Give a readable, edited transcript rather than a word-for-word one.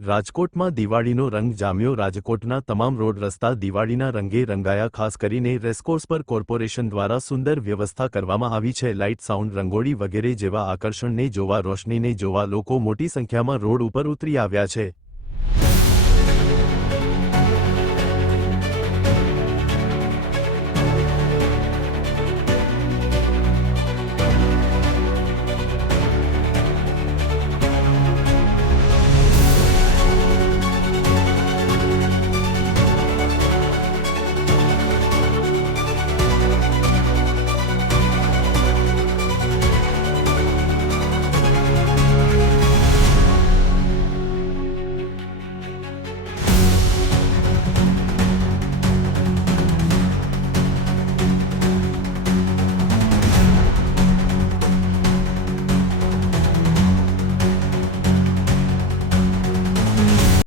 રાજકોટમાં દિવાળીનો રંગ જામ્યો. રાજકોટના તમામ રોડ રસ્તા દિવાળીના રંગે રંગાયા. ખાસ કરીને રેસકોર્સ પર કોર્પોરેશન દ્વારા સુંદર વ્યવસ્થા કરવામાં આવી છે. લાઇટ, સાઉન્ડ, રંગોળી વગેરે જેવા આકર્ષણને જોવા, રોશનીને જોવા લોકો મોટી સંખ્યામાં રોડ ઉપર ઉતરી આવ્યા છે.